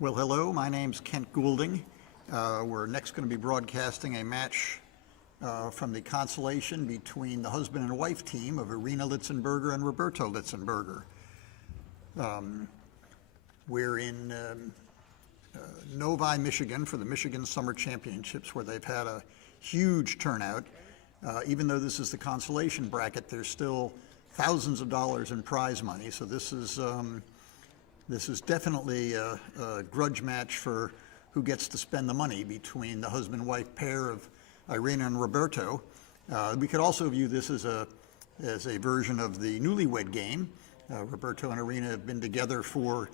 Well, hello, my name's Kent Goulding. We're next going to be broadcasting a match from the consolation between the husband and wife team of Irina Litzenberger and Roberto Litzenberger. We're in Novi, Michigan for the Michigan Summer Championships, where they've had a huge turnout. Even though this is the consolation bracket, there's still thousands of dollars in prize money, so this is definitely a grudge match for who gets to spend the money between the husband-wife pair of Irina and Roberto. We could also view this as a version of the newlywed game. Roberto and Irina have been together for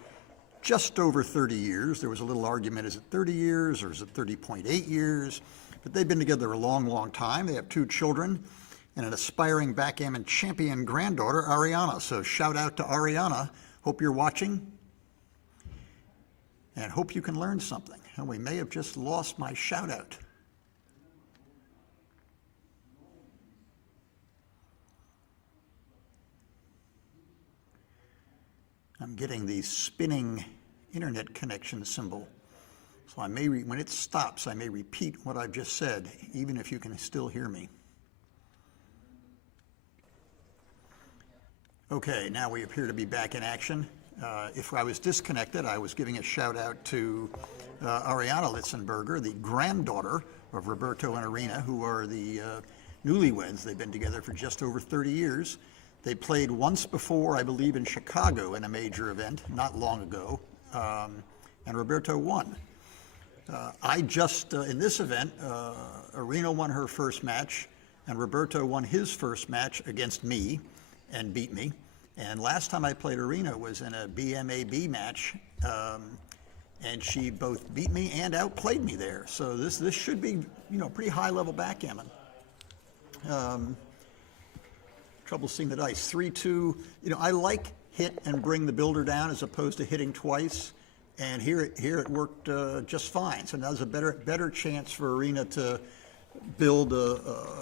just over 30 years. There was a little argument, is it 30 years or is it 30.8 years? But they've been together a long, long time. They have 2 children and an aspiring backgammon champion granddaughter, Ariana. So shout out to Ariana. Hope you're watching. And hope you can learn something. And we may have just lost my shout out. I'm getting the spinning internet connection symbol. So I may, when it stops, I may repeat what I've just said, even if you can still hear me. Okay, now we appear to be back in action. If I was disconnected, I was giving a shout out to Irina Litzenberger, the granddaughter of Roberto and Irina, who are the newlyweds. They've been together for just over 30 years. They played once before, I believe, in Chicago in a major event, not long ago, and Roberto won. In this event, Irina won her first match, and Roberto won his first match against me and beat me. And last time I played Irina was in a BMAB match, and she both beat me and outplayed me there. So this should be, pretty high-level backgammon. Trouble seeing the dice. 3-2. I like hit and bring the builder down as opposed to hitting twice, and here it worked just fine. So now there's a better chance for Irina to build a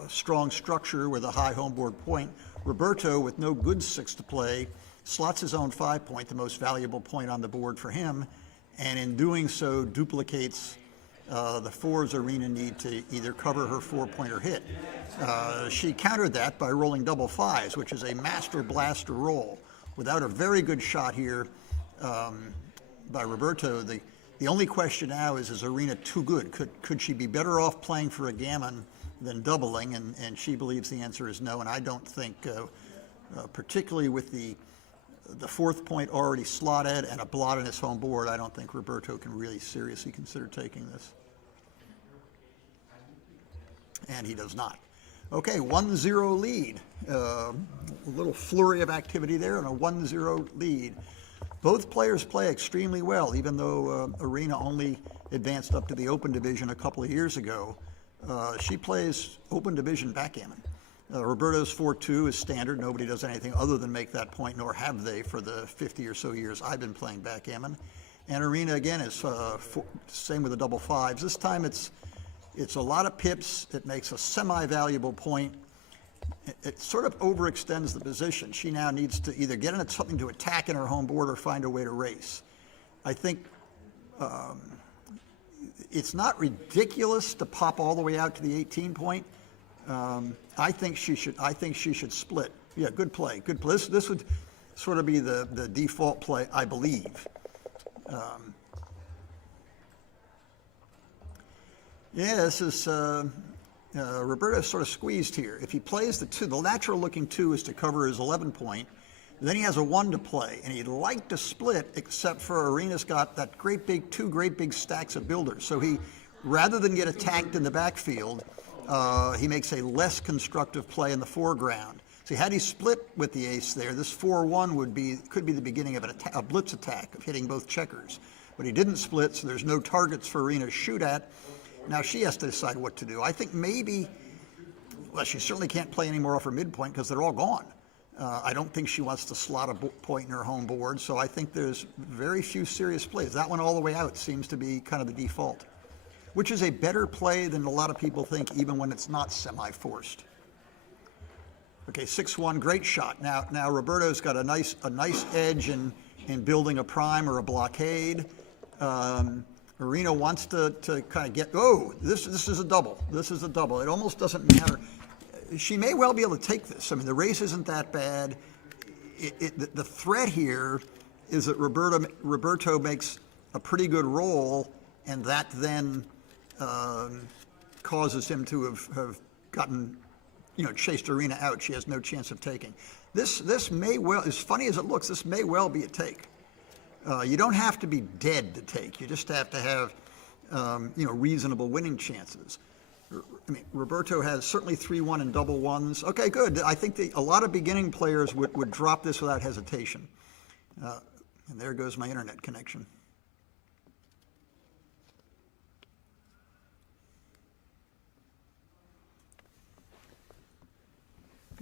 strong structure with a high homeboard point. Roberto, with no good 6 to play, slots his own 5 point, the most valuable point on the board for him, and in doing so duplicates the 4s Irina need to either cover her 4-point or hit. She countered that by rolling double 5s, which is a master blaster roll. Without a very good shot here by Roberto, the only question now is Irina too good? Could she be better off playing for a gammon than doubling? And she believes the answer is no, and I don't think, particularly with the 4th point already slotted and a blot on his home board, I don't think Roberto can really seriously consider taking this. And he does not. Okay, 1-0 lead. A little flurry of activity there and a 1-0 lead. Both players play extremely well, even though Irina only advanced up to the Open Division a couple of years ago. She plays Open Division backgammon. Roberto's 4-2 is standard. Nobody does anything other than make that point, nor have they for the 50 or so years I've been playing backgammon. And Irina, again, is same with the double 5s. This time it's a lot of pips. It makes a semi-valuable point. It sort of overextends the position. She now needs to either get into something to attack in her home board or find a way to race. I think it's not ridiculous to pop all the way out to the 18 point. I think she should split. Yeah, good play. Good play. This would sort of be the default play, I believe. Yeah, this is Roberto's sort of squeezed here. If he plays the 2, the natural-looking 2 is to cover his 11 point. Then he has a 1 to play, and he'd like to split, except for Irina's got that two great big stacks of builders. So he, rather than get attacked in the backfield, he makes a less constructive play in the foreground. See, had he split with the ace there, this 4-1 could be the beginning of a blitz attack of hitting both checkers. But he didn't split, so there's no targets for Irina to shoot at. Now she has to decide what to do. I think maybe, well, she certainly can't play any more off her midpoint because they're all gone. I don't think she wants to slot a point in her home board, so I think there's very few serious plays. That one all the way out seems to be kind of the default, which is a better play than a lot of people think, even when it's not semi-forced. Okay, 6-1, great shot. Now Roberto's got a nice edge in building a prime or a blockade. Irina wants to kind of get, oh, this is a double. This is a double. It almost doesn't matter. She may well be able to take this. I mean, the race isn't that bad. The threat here is that Roberto makes a pretty good roll, and that then causes him to have gotten, chased Irina out. She has no chance of taking. This may well, as funny as it looks, this may well be a take. You don't have to be dead to take. You just have to have, reasonable winning chances. I mean, Roberto has certainly 3-1 and double ones. Okay, good. I think a lot of beginning players would drop this without hesitation. And there goes my internet connection.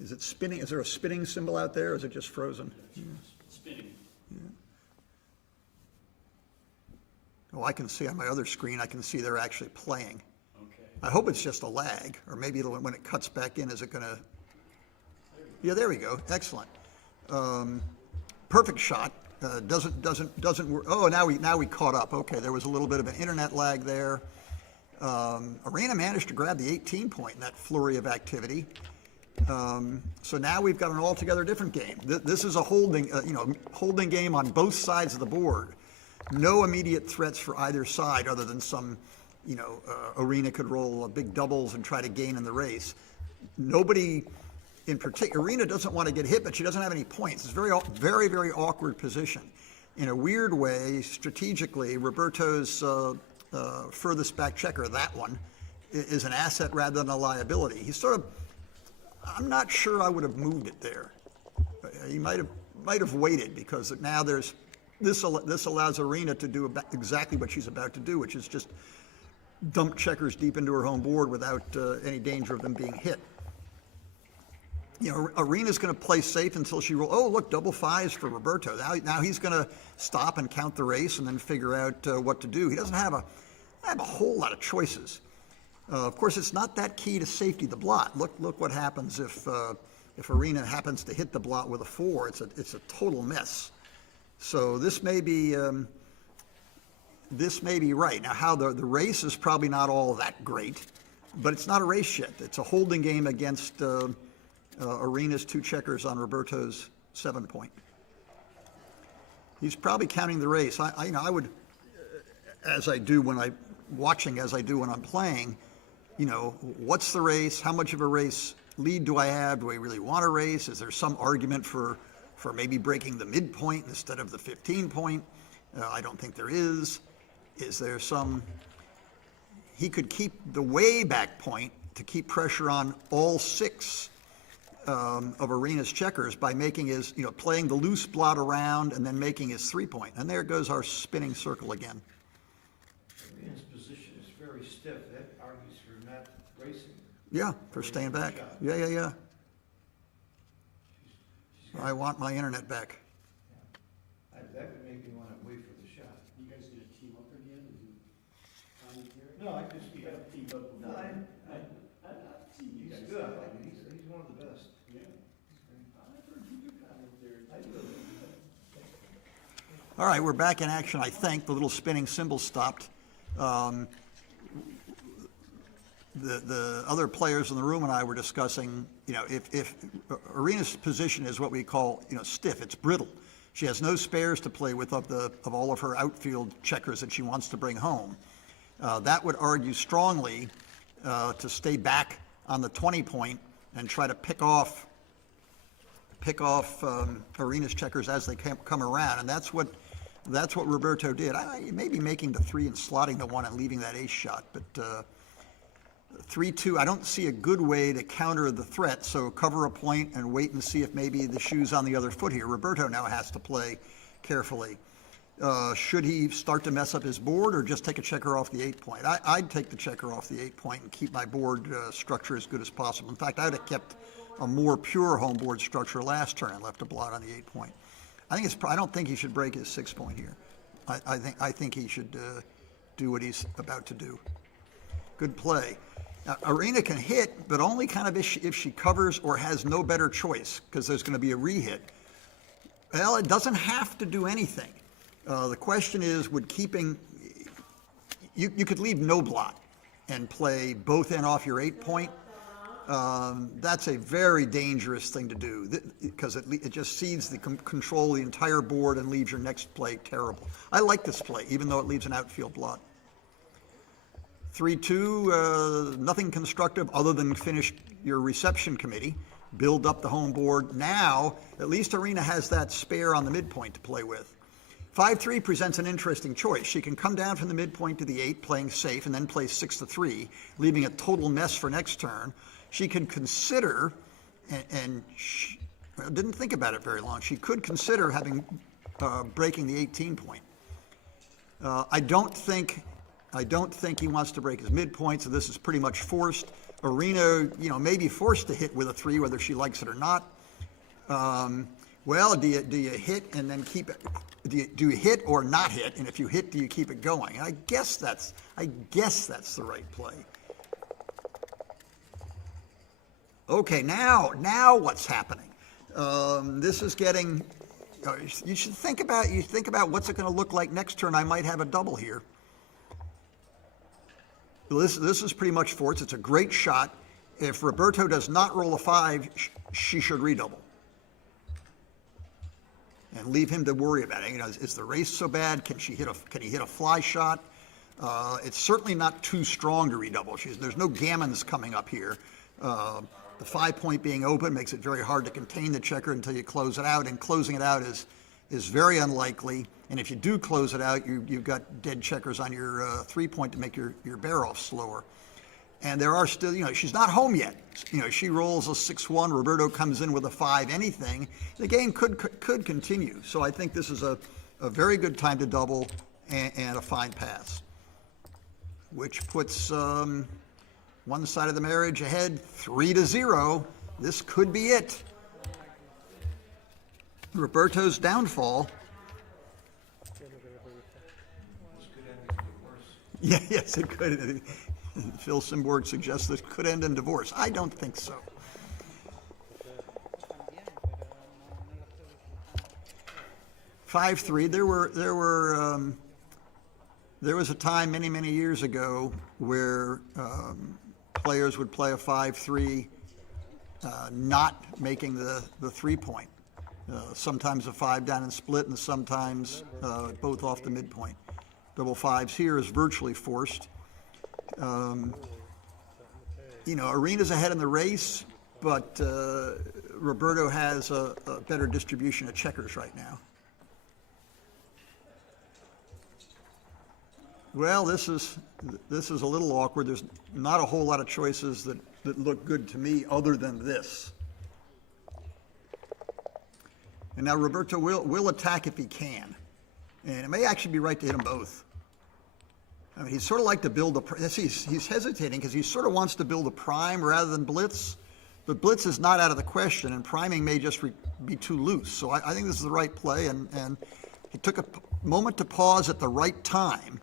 Is it spinning? Is there a spinning symbol out there, or is it just frozen? Yeah. Spinning. Yeah. Oh, I can see on my other screen, I can see they're actually playing. Okay. I hope it's just a lag, or maybe when it cuts back in, is it going to? Yeah, there we go. Excellent. Perfect shot. Doesn't work. Oh, now we caught up. Okay, there was a little bit of an internet lag there. Irina managed to grab the 18 point in that flurry of activity. So now we've got an altogether different game. This is a holding game on both sides of the board. No immediate threats for either side, other than some, Irina could roll big doubles and try to gain in the race. Nobody in particular. Irina doesn't want to get hit, but she doesn't have any points. It's very, very, very awkward position. In a weird way, strategically, Roberto's furthest back checker, that one, is an asset rather than a liability. He's sort of. I'm not sure I would have moved it there. He might have waited, because now this allows Irina to do exactly what she's about to do, which is just dump checkers deep into her home board without any danger of them being hit. Irina's going to play safe until she rolls. Oh, look, double fives for Roberto. Now he's going to stop and count the race and then figure out what to do. He doesn't have a whole lot of choices. Of course, it's not that key to safety, the blot. Look what happens if Irina happens to hit the blot with a 4. It's a total mess. So this may be right. Now, how the race is probably not all that great, but it's not a race yet. It's a holding game against Irina's 2 checkers on Roberto's 7 point. He's probably counting the race. I would, as I do when I'm playing. What's the race? How much of a race lead do I have? Do I really want a race? Is there some argument for maybe breaking the midpoint instead of the 15 point? I don't think there is. Is there some? He could keep the way back point to keep pressure on all 6 of Irina's checkers by making his, playing the loose blot around and then making his 3 point. And there goes our spinning circle again. Irina's position is very stiff. That argues for not racing. Yeah, for staying back. Yeah. I want my internet back. That would make me want to wait for the shot. You guys gonna team up again? Is it commentary? No, I just You gotta team up. No, I've seen you he's guys. good. I like him. He's one of the best. Yeah. I've heard you do commentary. I do. All right, we're back in action, I think. The little spinning symbol stopped. The other players in the room and I were discussing, if Irina's position is what we call, stiff, it's brittle. She has no spares to play with of all of her outfield checkers that she wants to bring home. That would argue strongly to stay back on the 20 point and try to pick off Irina's checkers as they come around, and that's what Roberto did. Maybe making the 3 and slotting the 1 and leaving that ace shot, but 3-2, I don't see a good way to counter the threat, so cover a point and wait and see if maybe the shoe's on the other foot here. Roberto now has to play carefully. Should he start to mess up his board or just take a checker off the 8 point? I'd take the checker off the 8 point and keep my board structure as good as possible. In fact, I'd have kept a more pure home board structure last turn and left a blot on the 8 point. I don't think he should break his 6 point here. I think he should do what he's about to do. Good play. Now, Irina can hit, but only kind of if she covers or has no better choice, because there's going to be a re-hit. Well, it doesn't have to do anything. The question is, would keeping you could leave no blot and play both in off your 8-point. That's a very dangerous thing to do because it just cedes the control of the entire board and leaves your next play terrible. I like this play, even though it leaves an outfield blot. 3-2, nothing constructive other than finish your reception committee, build up the home board. Now, at least Irina has that spare on the midpoint to play with. 5-3 presents an interesting choice. She can come down from the midpoint to the 8, playing safe, and then play 6-3, leaving a total mess for next turn. She can consider, and she didn't think about it very long, she could consider breaking the 18-point. I don't think he wants to break his midpoint, so this is pretty much forced. Irina, may be forced to hit with a 3, whether she likes it or not. Well, do you hit and then keep it? Do you hit or not hit? And if you hit, do you keep it going? And I guess that's the right play. Okay, now what's happening? This is getting. You should think about what's it going to look like next turn. I might have a double here. This is pretty much forced. It's a great shot. If Roberto does not roll a 5, she should redouble. And leave him to worry about it. Is the race so bad? Can he hit a fly shot? It's certainly not too strong to redouble. There's no gammons coming up here. The 5-point being open makes it very hard to contain the checker until you close it out, and closing it out is very unlikely. And if you do close it out, you've got dead checkers on your 3-point to make your bear off slower. And there are still, she's not home yet. She rolls a 6-1, Roberto comes in with a 5, anything. The game could continue. So I think this is a very good time to double and a fine pass, which puts one side of the marriage ahead 3-0. This could be it. Roberto's downfall. Yeah, yes, it could. Phil Simborg suggests this could end in divorce. I don't think so. (5-3). There was a time many years ago where players would play a 5-3, not making the 3-point. Sometimes a 5 down and split, and sometimes both off the midpoint. Double 5s here is virtually forced. Irina's ahead in the race, but Roberto has a better distribution of checkers right now. Well, this is a little awkward. There's not a whole lot of choices that look good to me other than this. And now Roberto will attack if he can. And it may actually be right to hit them both. I mean, he'd sort of like to build he's hesitating because he sort of wants to build a prime rather than blitz. But blitz is not out of the question, and priming may just be too loose. So I think this is the right play, and he took a moment to pause at the right time.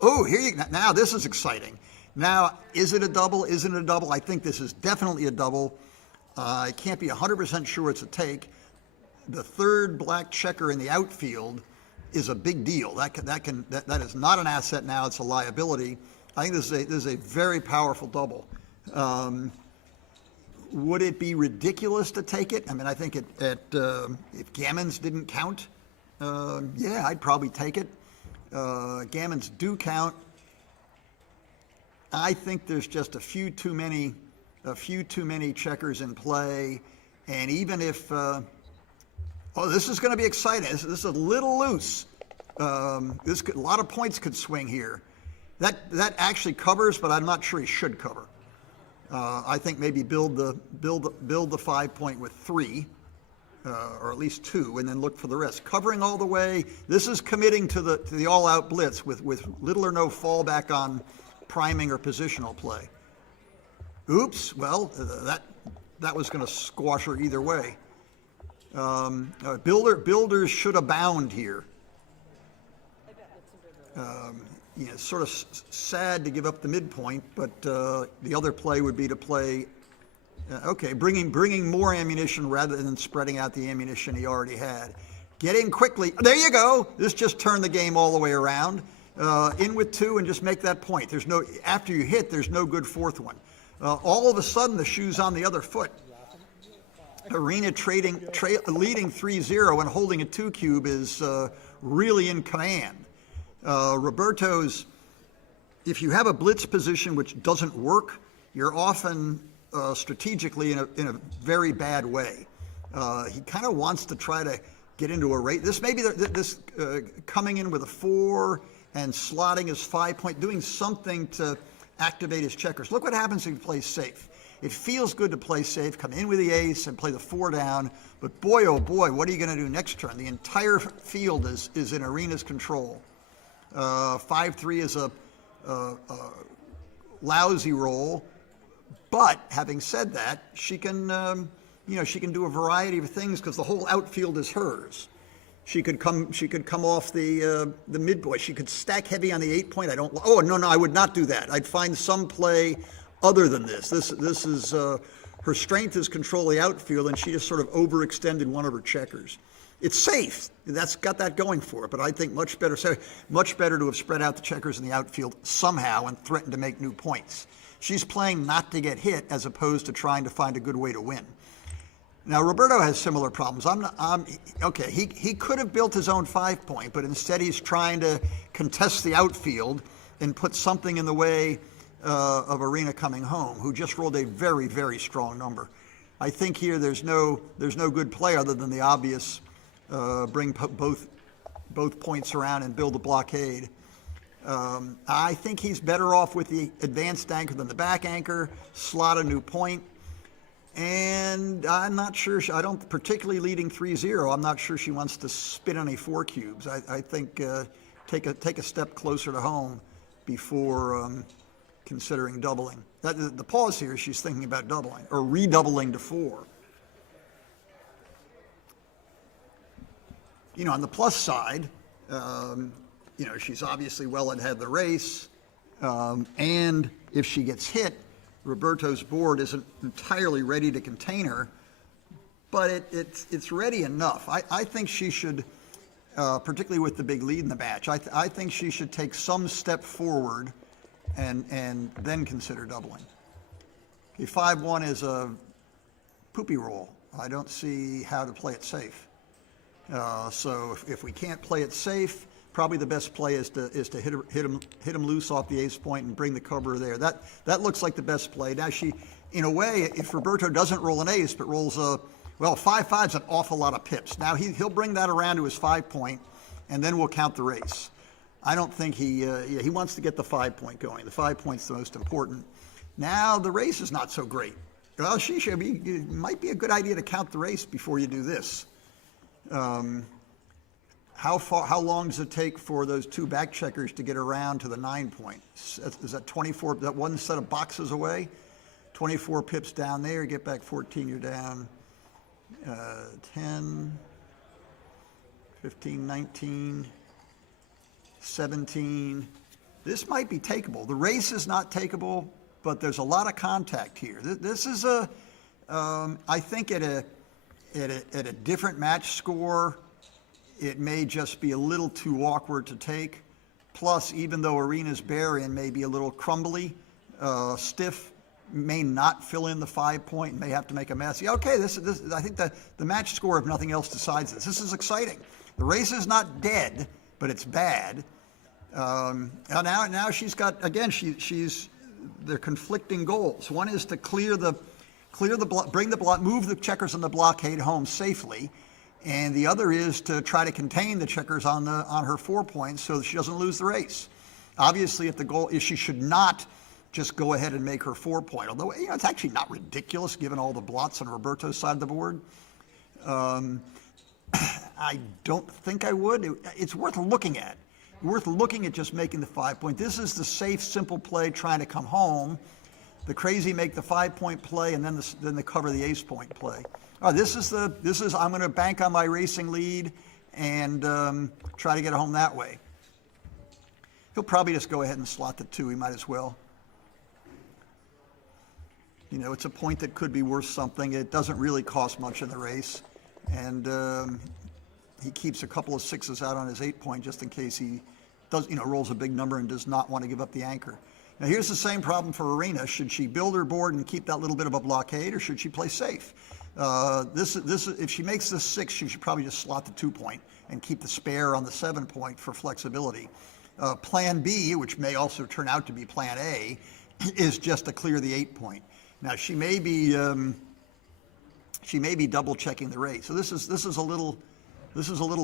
Oh, now this is exciting. Now, is it a double? Isn't it a double? I think this is definitely a double. I can't be 100% sure it's a take. The third black checker in the outfield is a big deal. That is not an asset now, it's a liability. I think this is a very powerful double. Would it be ridiculous to take it? I mean, I think if gammons didn't count, yeah, I'd probably take it. Gammons do count. I think there's just a few too many checkers in play, and even if this is going to be exciting. This is a little loose. A lot of points could swing here. That actually covers, but I'm not sure he should cover. I think maybe build the 5-point with 3, or at least 2, and then look for the rest. Covering all the way. This is committing to the all-out blitz with little or no fallback on priming or positional play. Oops. Well, that was going to squash her either way. Builders should abound here. It's sort of sad to give up the midpoint, but the other play would be to play, bringing more ammunition rather than spreading out the ammunition he already had. Get in quickly. There you go. This just turned the game all the way around. in with 2 and just make that point. There's no, after you hit, there's no good fourth one. All of a sudden, the shoe's on the other foot. Irina leading 3-0 and holding a 2 cube is really in command. Roberto's, if you have a blitz position which doesn't work, you're often strategically in a very bad way. He kind of wants to try to get into a race. This may be this coming in with a 4 and slotting his 5-point, doing something to activate his checkers. Look what happens if he plays safe. It feels good to play safe, come in with the ace and play the 4 down, but boy, oh boy, what are you going to do next turn? The entire field is in Irina's control. 5-3 is a lousy roll, but having said that, she can, she can do a variety of things because the whole outfield is hers. She could come off the midboy. She could stack heavy on the 8-point. No, I would not do that. I'd find some play other than this. This is her strength is control the outfield, and she just sort of overextended one of her checkers. It's safe. That's got that going for it. But I think much better to have spread out the checkers in the outfield somehow and threatened to make new points. She's playing not to get hit as opposed to trying to find a good way to win. Now, Roberto has similar problems. He could have built his own 5-point, but instead he's trying to contest the outfield and put something in the way of Irina coming home, who just rolled a very, very strong number. I think here there's no good play other than the obvious bring both points around and build a blockade. I think he's better off with the advanced anchor than the back anchor, slot a new point. And I'm not sure, I don't, particularly leading 3-0, I'm not sure she wants to spin any 4 cubes. I think take a step closer to home before considering doubling. The pause here, she's thinking about doubling, or redoubling to 4. On the plus side, she's obviously well ahead of the race, and if she gets hit, Roberto's board isn't entirely ready to contain her, but it's ready enough. I think she should, particularly with the big lead in the match, I think she should take some step forward and then consider doubling. Okay, 5-1 is a poopy roll. I don't see how to play it safe. So if we can't play it safe, probably the best play is to hit him loose off the ace point and bring the cover there. That looks like the best play. Now in a way, if Roberto doesn't roll an ace but rolls 5-5's an awful lot of pips. Now he'll bring that around to his 5-point, and then we'll count the race. I don't think he wants to get the 5-point going. The 5-point's the most important. Now the race is not so great. Well, it might be a good idea to count the race before you do this. How long does it take for those 2 back checkers to get around to the 9-point? Is that 24, that one set of boxes away? 24 pips down there, you get back 14, you're down 10, 15, 19, 17. This might be takeable. The race is not takeable, but there's a lot of contact here. This is I think at a different match score, it may just be a little too awkward to take. Plus, even though Irina's bear-in may be a little crumbly, stiff, may not fill in the 5-point, may have to make a mess. Yeah, okay, this I think the match score, if nothing else, decides this. This is exciting. The race is not dead, but it's bad. Now she's got, again, they're conflicting goals. One is to move the checkers on the blockade home safely, and the other is to try to contain the checkers on her 4 points so that she doesn't lose the race. Obviously, if the goal is she should not just go ahead and make her 4-point, although it's actually not ridiculous given all the blots on Roberto's side of the board. I don't think I would. It's worth looking at. Worth looking at just making the 5-point. This is the safe, simple play trying to come home. The crazy make the 5-point play, and then the cover the ace-point play. This is I'm going to bank on my racing lead and try to get home that way. He'll probably just go ahead and slot the 2. He might as well. It's a point that could be worth something. It doesn't really cost much in the race, and he keeps a couple of 6s out on his 8-point just in case he rolls a big number and does not want to give up the anchor. Now here's the same problem for Irina. Should she build her board and keep that little bit of a blockade, or should she play safe? If she makes this 6, she should probably just slot the 2-point and keep the spare on the 7-point for flexibility. Plan B, which may also turn out to be Plan A, is just to clear the 8-point. Now she may be double checking the raise. So this is a little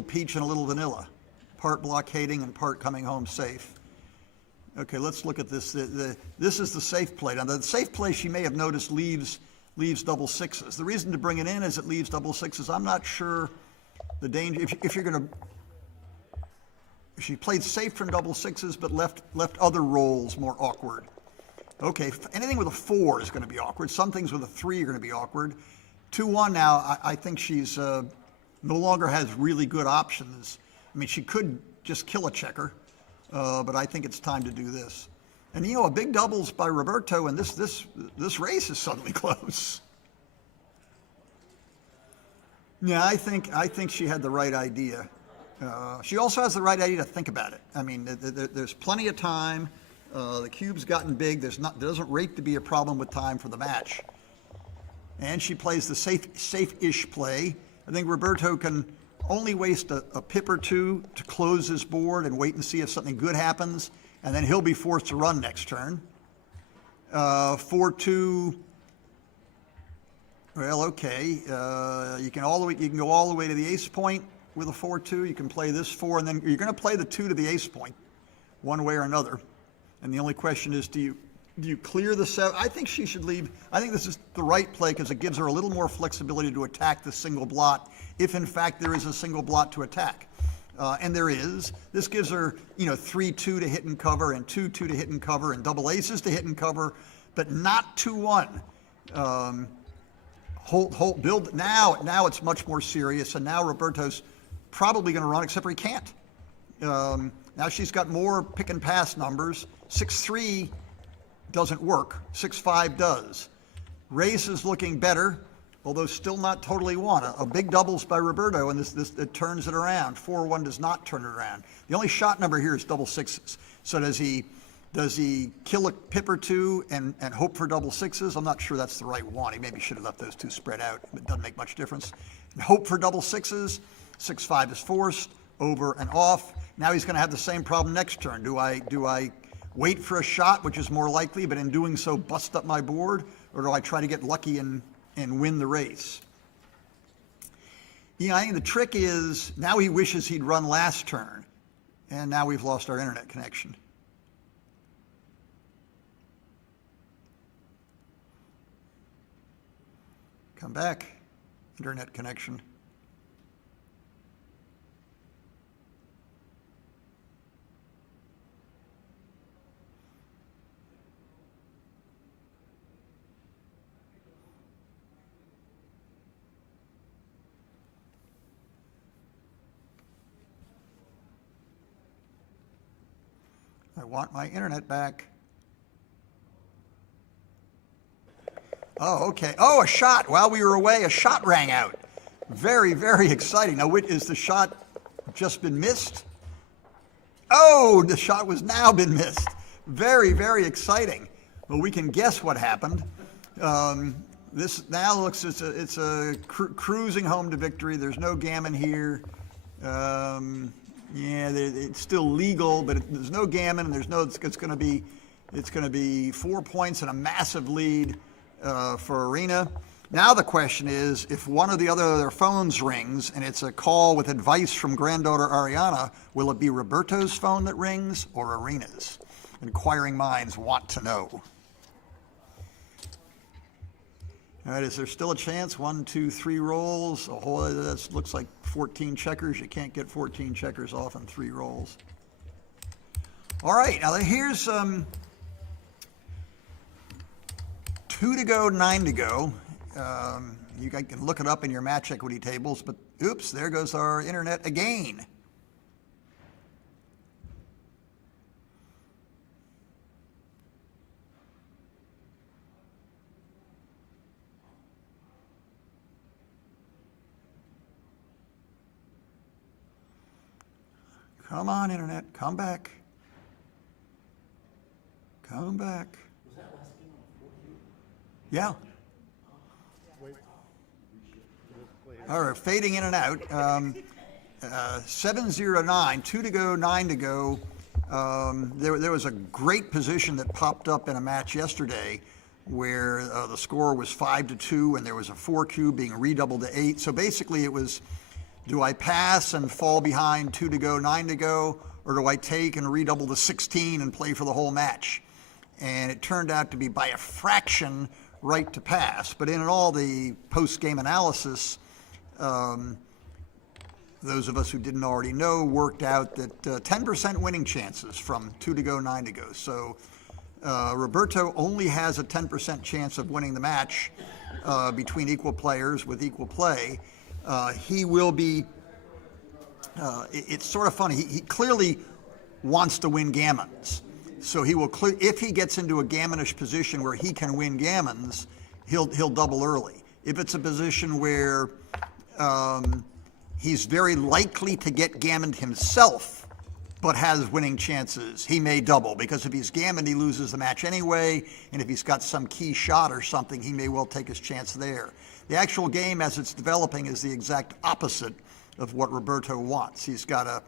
peach and a little vanilla, part blockading and part coming home safe. Okay, let's look at this. This is the safe play. Now the safe play, she may have noticed, leaves double 6s. The reason to bring it in is it leaves double 6s. I'm not sure the danger if you're going to. She played safe from double 6s, but left other rolls more awkward. Okay, anything with a 4 is going to be awkward. Some things with a 3 are going to be awkward. 2-1 now, I think she's no longer has really good options. I mean, she could just kill a checker, but I think it's time to do this. And a big doubles by Roberto, and this race is suddenly close. Yeah, I think she had the right idea. She also has the right idea to think about it. I mean, there's plenty of time. The cube's gotten big. There doesn't rate to be a problem with time for the match. And she plays the safe-ish play. I think Roberto can only waste a pip or two to close his board and wait and see if something good happens, and then he'll be forced to run next turn. 4-2. Well, okay. You can go all the way to the ace point with a 4-2. You can play this 4, and then you're going to play the 2 to the ace point, one way or another. And the only question is, do you clear the 7? I think she should leave. I think this is the right play because it gives her a little more flexibility to attack the single blot, if in fact there is a single blot to attack. And there is. This gives her, 3-2 to hit and cover, and 2-2 to hit and cover, and double aces to hit and cover, but not 2-1. Build now. Now it's much more serious, and now Roberto's probably going to run, except for he can't. Now she's got more pick and pass numbers. 6-3 doesn't work. 6-5 does. Race is looking better, although still not totally won. A big doubles by Roberto, and it turns it around. 4-1 does not turn it around. The only shot number here is double 6s. So does he kill a pip or 2 and hope for double 6s? I'm not sure that's the right one. He maybe should have left those 2 spread out. It doesn't make much difference. And hope for double 6s. 6-5 is forced, over and off. Now he's going to have the same problem next turn. Do I wait for a shot, which is more likely, but in doing so bust up my board, or do I try to get lucky and win the race? I think the trick is now he wishes he'd run last turn, and now we've lost our internet connection. Come back, internet connection. I want my internet back. Oh, okay. Oh, a shot. While we were away, a shot rang out. Very, very exciting. Now, is the shot just been missed? Oh, the shot was now been missed. Very, very exciting. Well, we can guess what happened. This now looks, it's a cruising home to victory. There's no gammon here. Yeah, it's still legal, but there's no gammon, and it's going to be 4 points and a massive lead for Irina. Now the question is, if one of the other phones rings and it's a call with advice from granddaughter Ariana, will it be Roberto's phone that rings or Irina's? Inquiring minds want to know. All right, is there still a chance? 1, 2, 3 rolls. Oh, that looks like 14 checkers. You can't get 14 checkers off in 3 rolls. All right, now here's 2 to go, 9 to go. You guys can look it up in your match equity tables, but oops, there goes our internet again. Come on, internet, come back. Come back. Was that last game on 4Q? Yeah. All right, fading in and out. 7-0-9, 2 to go, 9 to go. There was a great position that popped up in a match yesterday where the score was 5-2 and there was a 4Q being redoubled to 8. So basically it was, do I pass and fall behind 2 to go, 9 to go, or do I take and redouble to 16 and play for the whole match? And it turned out to be by a fraction right to pass. But in all the post-game analysis, those of us who didn't already know worked out that 10% winning chances from 2 to go, 9 to go. So Roberto only has a 10% chance of winning the match between equal players with equal play. He will be, it's sort of funny, he clearly wants to win gammons. So he will, if he gets into a gammonish position where he can win gammons, he'll double early. If it's a position where he's very likely to get gammoned himself, but has winning chances, he may double, because if he's gammoned, he loses the match anyway, and if he's got some key shot or something, he may well take his chance there. The actual game as it's developing is the exact opposite of what Roberto wants. He's got a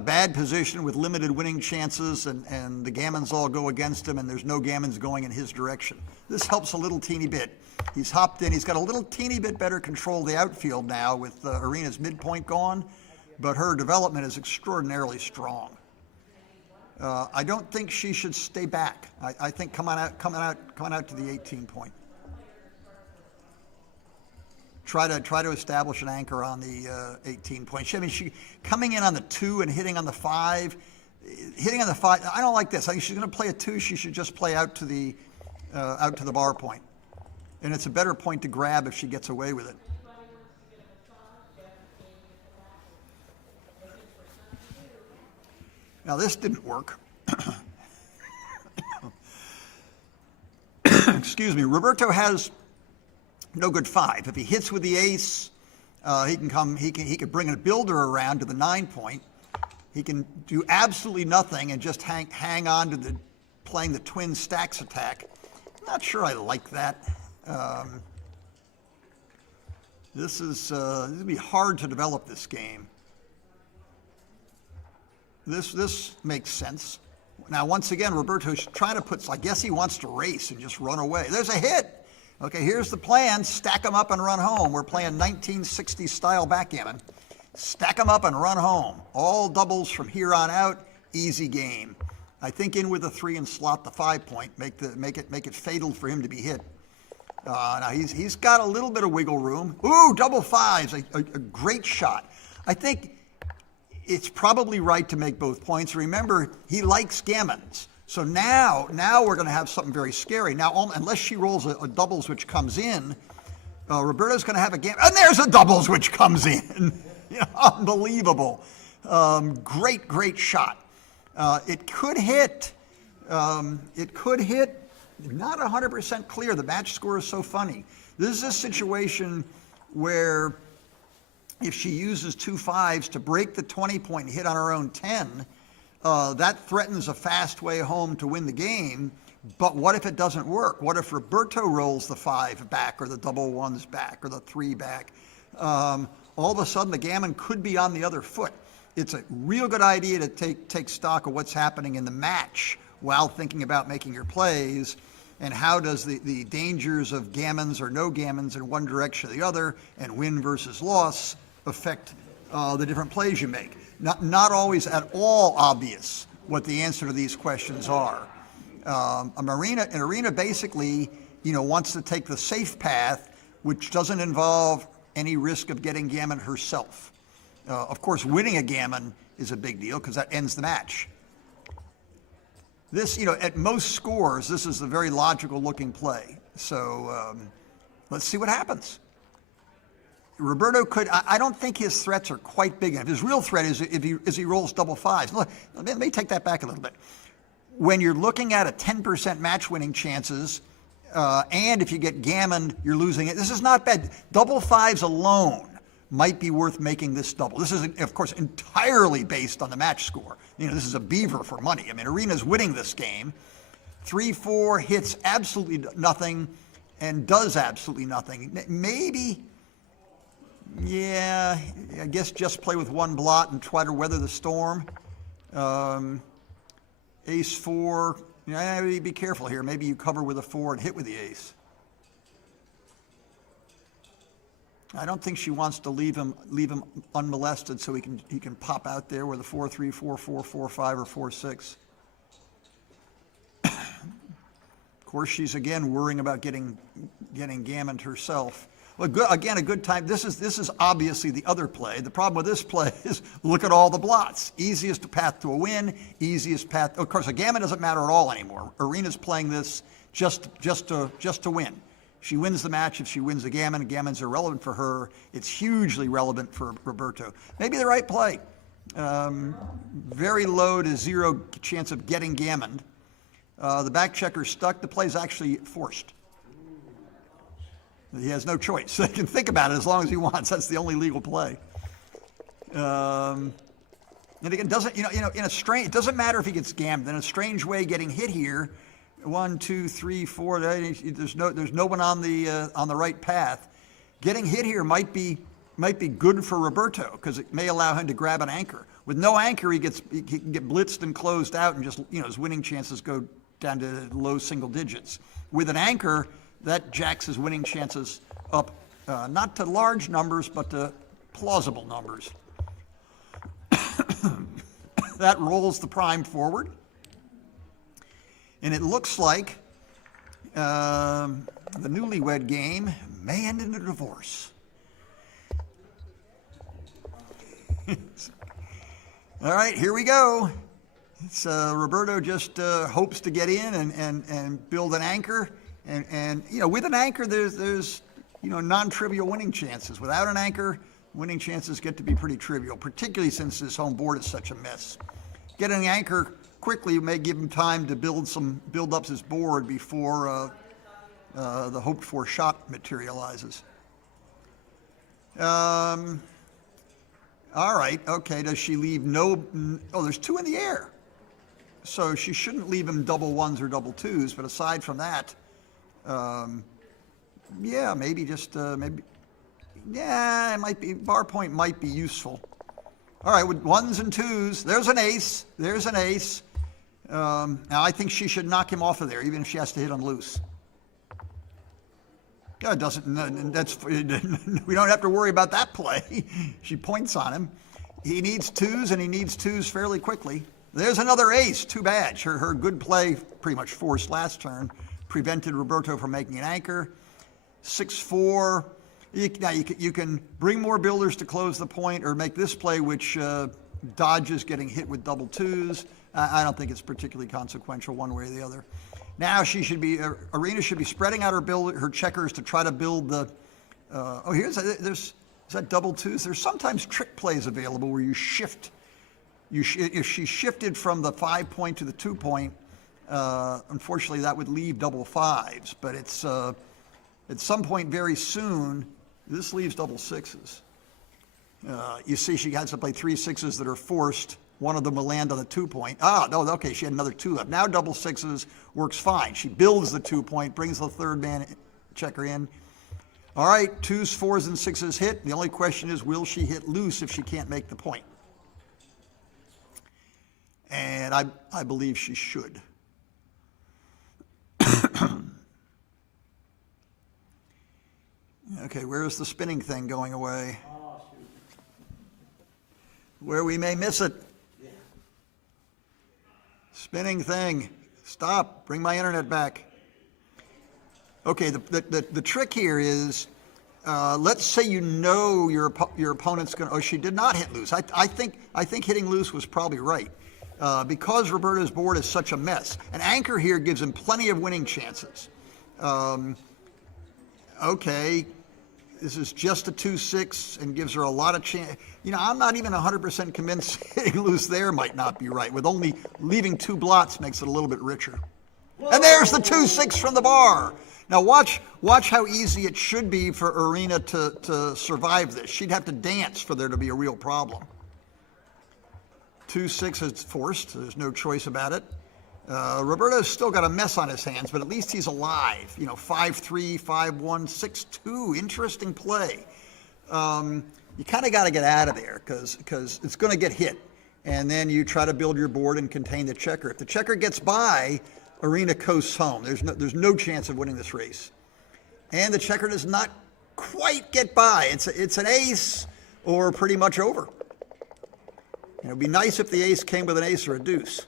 bad position with limited winning chances, and the gammons all go against him, and there's no gammons going in his direction. This helps a little teeny bit. He's hopped in. He's got a little teeny bit better control of the outfield now with Irina's midpoint gone, but her development is extraordinarily strong. I don't think she should stay back. I think coming out to the 18 point. Try to establish an anchor on the 18 point. I mean, she coming in on the 2 and hitting on the 5. Hitting on the 5. I don't like this. I think she's going to play a 2. She should just play out to the bar point, and it's a better point to grab if she gets away with it. Now this didn't work. Excuse me. Roberto has no good 5. If he hits with the ace, he can bring a builder around to the 9 point. He can do absolutely nothing and just hang on to playing the twin stacks attack. Not sure I like that. This will be hard to develop this game. This makes sense. Now, once again, Roberto's trying to I guess he wants to race and just run away. There's a hit. Okay, here's the plan. Stack them up and run home. We're playing 1960s style backgammon. Stack them up and run home. All doubles from here on out. Easy game. I think in with a 3 and slot the 5 point. Make it fatal for him to be hit. Now he's got a little bit of wiggle room. Ooh, double 5s, a great shot. I think it's probably right to make both points. Remember, he likes gammons. So now we're going to have something very scary. Now, unless she rolls a doubles which comes in, Roberto's going to have a gammon. And there's a doubles which comes in. Unbelievable. Great shot. It could hit. Not 100% clear. The match score is so funny. This is a situation where if she uses 2 5s to break the 20 point and hit on her own 10, that threatens a fast way home to win the game. But what if it doesn't work? What if Roberto rolls the 5 back or the double 1s back or the 3 back? All of a sudden the gammon could be on the other foot. It's a real good idea to take stock of what's happening in the match while thinking about making your plays, and how does the dangers of gammons or no gammons in one direction or the other, and win versus loss, affect the different plays you make. Not always at all obvious what the answer to these questions are. Irina basically, wants to take the safe path, which doesn't involve any risk of getting gammon herself. Of course, winning a gammon is a big deal because that ends the match. This, at most scores, this is a very logical looking play. So let's see what happens. Roberto could, I don't think his threats are quite big enough. His real threat is if he rolls double 5s. Look, let me take that back a little bit. When you're looking at a 10% match winning chances, and if you get gammoned, you're losing it. This is not bad. Double 5s alone might be worth making this double. This is, of course, entirely based on the match score. You know, this is a beaver for money. I mean, Irina's winning this game. 3-4 hits absolutely nothing and does absolutely nothing. Maybe, yeah, I guess just play with one blot and try to weather the storm. Ace 4, yeah, be careful here. Maybe you cover with a 4 and hit with the ace. I don't think she wants to leave him unmolested so he can pop out there with a 4-3, 4-4, 4-5, or 4-6. Of course, she's again worrying about getting gammoned herself. Well, again, a good time. This is obviously the other play. The problem with this play is look at all the blots. Easiest path to a win. Easiest path. Of course, a gammon doesn't matter at all anymore. Irina's playing this just to win. She wins the match if she wins the gammon. Gammon's irrelevant for her. It's hugely relevant for Roberto. Maybe the right play. Very low to zero chance of getting gammoned. The back checker's stuck. The play's actually forced. He has no choice. He can think about it as long as he wants. That's the only legal play. And again, it doesn't matter if he gets gammoned. In a strange way, getting hit here. 1, 2, 3, 4. There's no one on the right path. Getting hit here might be good for Roberto because it may allow him to grab an anchor. With no anchor, he can get blitzed and closed out, and just his winning chances go down to low single digits. With an anchor, that jacks his winning chances up, not to large numbers, but to plausible numbers. That rolls the prime forward. And it looks like the newlywed game may end in a divorce. All right, here we go. It's Roberto just hopes to get in and build an anchor. And with an anchor, there's non-trivial winning chances. Without an anchor, winning chances get to be pretty trivial, particularly since this home board is such a mess. Getting an anchor quickly may give him time to build up his board before the hoped-for shot materializes. All right, okay, does she leave there's 2 in the air. So she shouldn't leave him double 1s or double 2s, but aside from that, maybe just, it might be, bar point might be useful. All right, with 1s and 2s, there's an ace. Now, I think she should knock him off of there, even if she has to hit him loose. Yeah, we don't have to worry about that play. She points on him. He needs 2s, and he needs 2s fairly quickly. There's another ace. Too bad. Her good play, pretty much forced last turn, prevented Roberto from making an anchor. 6-4. Now you can bring more builders to close the point, or make this play, which dodges getting hit with double 2s. I don't think it's particularly consequential one way or the other. Now Irina should be spreading out her checkers to try to build the. Is that double 2s? There's sometimes trick plays available where you shift. If she shifted from the 5-point to the 2-point, unfortunately that would leave double 5s. But it's at some point very soon, this leaves double 6s. You see, she has to play 3 6s that are forced. One of them will land on the 2-point. Okay, she had another 2 left. Now double 6s works fine. She builds the 2-point, brings the third man checker in. All right, 2s, 4s, and 6s hit. The only question is, will she hit loose if she can't make the point? And I believe she should. Okay, where's the spinning thing going away? Where we may miss it. Spinning thing. Stop. Bring my internet back. Okay, the trick here is, let's say your opponent's going to. Oh, she did not hit loose. I think hitting loose was probably right. Because Roberto's board is such a mess. An anchor here gives him plenty of winning chances. Okay, this is just a 2-6 and gives her a lot of chance. I'm not even 100% convinced hitting loose there might not be right. With only leaving 2 blots makes it a little bit richer. Whoa. And there's the 2-6 from the bar. Now watch how easy it should be for Irina to survive this. She'd have to dance for there to be a real problem. 2-6 is forced. There's no choice about it. Roberto's still got a mess on his hands, but at least he's alive. 5-3, 5-1, 6-2. Interesting play. You kind of got to get out of there because it's going to get hit. And then you try to build your board and contain the checker. If the checker gets by, Irina coasts home. There's no chance of winning this race. And the checker does not quite get by. It's an ace or pretty much over. It would be nice if the ace came with an ace or a deuce.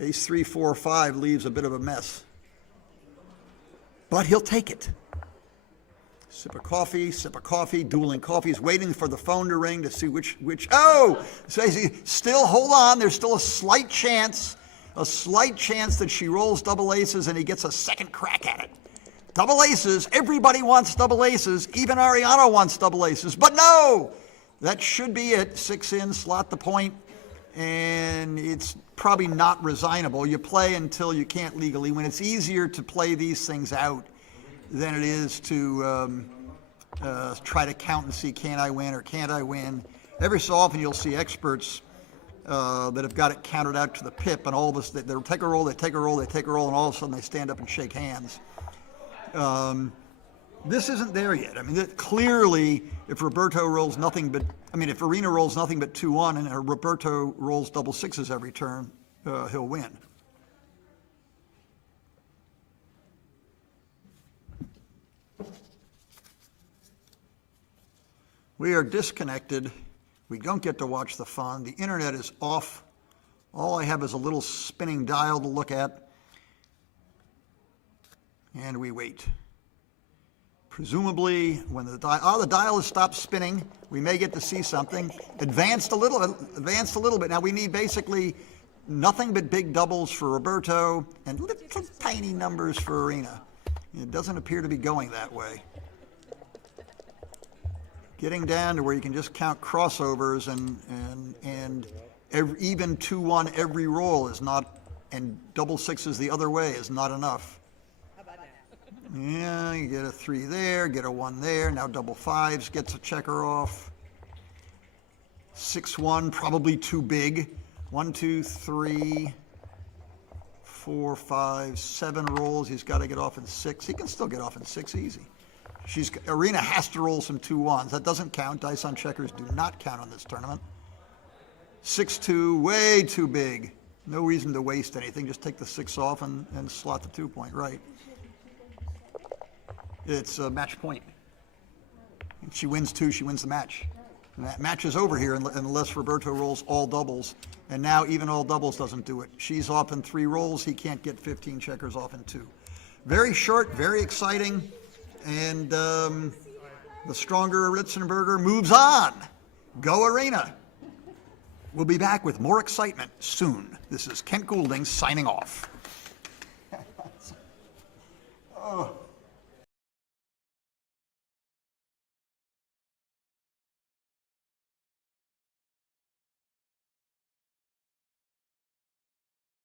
Ace 3, 4, 5 leaves a bit of a mess. But he'll take it. Sip of coffee, dueling coffees, waiting for the phone to ring to see which, oh! Still, hold on, there's still a slight chance that she rolls double aces and he gets a second crack at it. Double aces, everybody wants double aces, even Ariano wants double aces, but no! That should be it. 6 in, slot the point, and it's probably not resignable. You play until you can't legally win. It's easier to play these things out than it is to try to count and see, can I win or can't I win? Every so often you'll see experts that have got it counted out to the pip, and all this, they'll take a roll, they take a roll, they take a roll, and all of a sudden they stand up and shake hands. This isn't there yet. I mean, clearly, if Roberto rolls nothing but, if Irina rolls nothing but 2-1 and Roberto rolls double sixes every turn, he'll win. We are disconnected. We don't get to watch the fun. The internet is off. All I have is a little spinning dial to look at. And we wait. Presumably, when the dial has stopped spinning, we may get to see something. Advanced a little bit. Now we need basically nothing but big doubles for Roberto and little tiny numbers for Irina. It doesn't appear to be going that way. Getting down to where you can just count crossovers and even 2-1 every roll is not, and double sixes the other way is not enough. Yeah, you get a 3 there, get a 1 there. Now double fives gets a checker off. 6-1, probably too big. 1, 2, 3, 4, 5, 7 rolls. He's got to get off in 6. He can still get off in 6 easy. Irina has to roll some 2-1s. That doesn't count. Dice on checkers do not count on this tournament. 6-2, way too big. No reason to waste anything. Just take the 6 off and slot the 2-point right. It's a match point. If she wins 2, she wins the match. And that match is over here unless Roberto rolls all doubles. And now even all doubles doesn't do it. She's off in 3 rolls. He can't get 15 checkers off in 2. Very short, very exciting. And the stronger Litzenberger moves on. Go Irina. We'll be back with more excitement soon. This is Kent Goulding signing off.